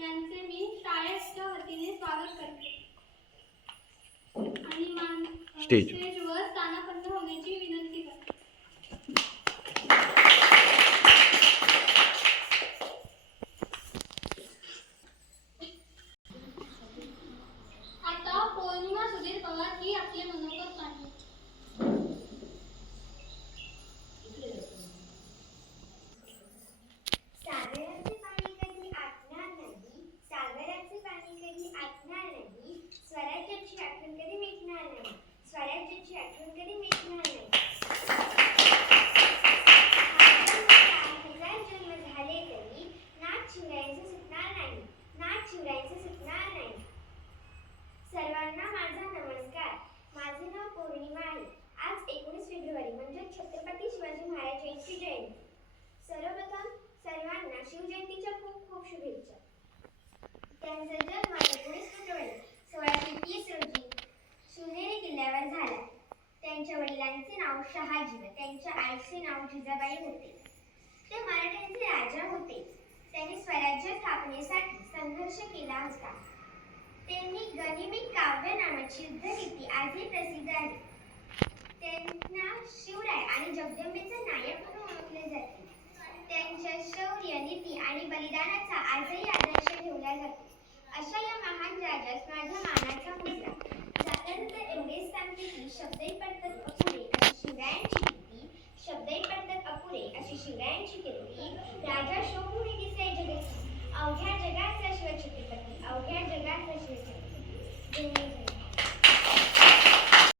यांचे मी शाळेच्या वतीने स्वागत करते आणि स्टेजवर स्थानापन्न होण्याची विनंती करते. आता पौर्णिमा सुधीर पवार ही आपले मनोगत मांडली. स्वराज्याची आठवण कधी मिटणार नाही. स्वराज्याची आठवण कधी मिटणार नाही. हजार जन्म झाले तरी नाथ शिवरायांचं सुटणार नाही. नाथ शिवरायांचं सुटणार नाही. सर्वांना माझा नमस्कार. माझे नाव पौर्णिमा आहे. आज 19 फेब्रुवारी म्हणजे छत्रपती शिवाजी महाराज यांची जयंती. सर्वप्रथम सर्वांना शिवजयंतीच्या खूप खूप शुभेच्छा. त्यांचा जन्म 19 फेब्रुवारी 1630 रोजी शिवनेरी किल्ल्यावर झाला. त्यांच्या वडिलांचे नाव शहाजी व त्यांच्या आईचे नाव जिजाबाई होते. ते मराठ्यांचे राजा होते. त्यांनी स्वराज्य स्थापनेसाठी संघर्ष केला होता. त्यांनी गनिमी काव्य नावाची युद्धनीती आजही प्रसिद्ध आहे. त्यांना शिवराय आणि जगदंबेचा नायक म्हणून ओळखले जाते. त्यांच्या शौर्य, नीती आणि बलिदानाचा आजही आदर्श ठेवला जातो. अशा या महान राजास माझ्या मानाचा मुद्रा. जाताना एवढेच सांगते की शब्दही पडतात अपुरे अशी शिवरायांची कीर्ती. शब्दही पडतात अपुरे अशी शिवरायांची कीर्ती. राजा शोभून दिसे जगती. अवघ्या जगाचा शिवछत्रपती. अवघ्या जगाचा शिवछत्रपती.